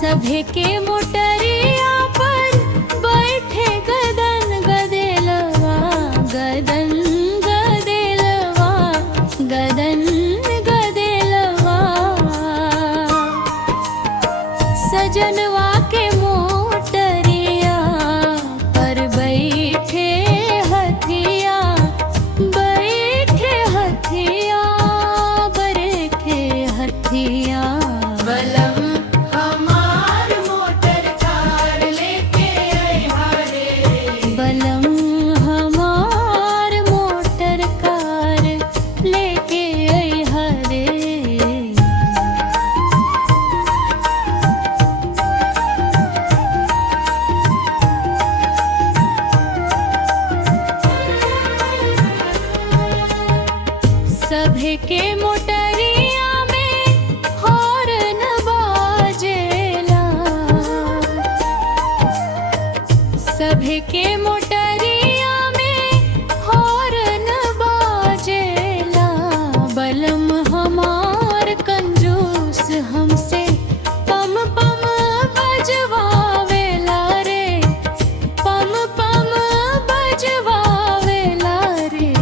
सभे के मोटरिया पर बैठे गदन गदेलवा, गदन गदेलवा, गदन गदेलवा। सजनवा के मोटरिया पर बैठे हथिया, बैठे हथिया, बैठे हथिया। बलम हमार मोटर कार लेके अइहा रे। बलम हमार मोटर कार लेके अइहा रे। सभे के मोटरिया में हॉर्न बाजेला, सभे के मोटरिया में हॉर्न बाजेला। बलम हमार कंजूस हमसे पम पम बजवावेला रे, पम पम बजवावेला रे।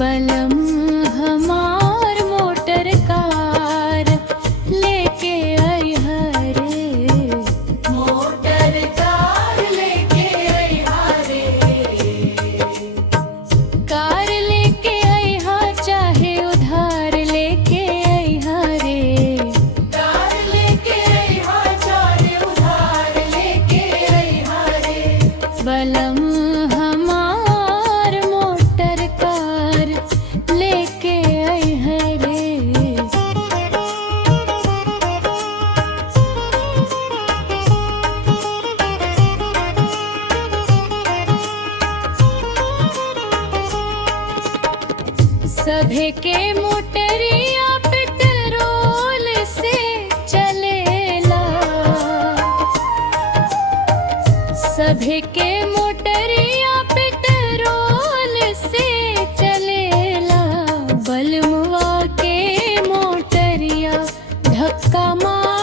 बलम हमार मोटर कार लेके अइहा रे। मोटर कार लेके अइहा रे। कार लेके अइहा चाहे उधार लेके अइहा रे। कार लेके अइहा चाहे उधार लेके अइहा रे। बलम हमार मोटर कार लेके अइहा रे। सभे के मोटरिया पेट्रोल से चलेला, सभे के मोटरिया पेट्रोल से चलेला। बलमुआ के मोटरिया धक्का मार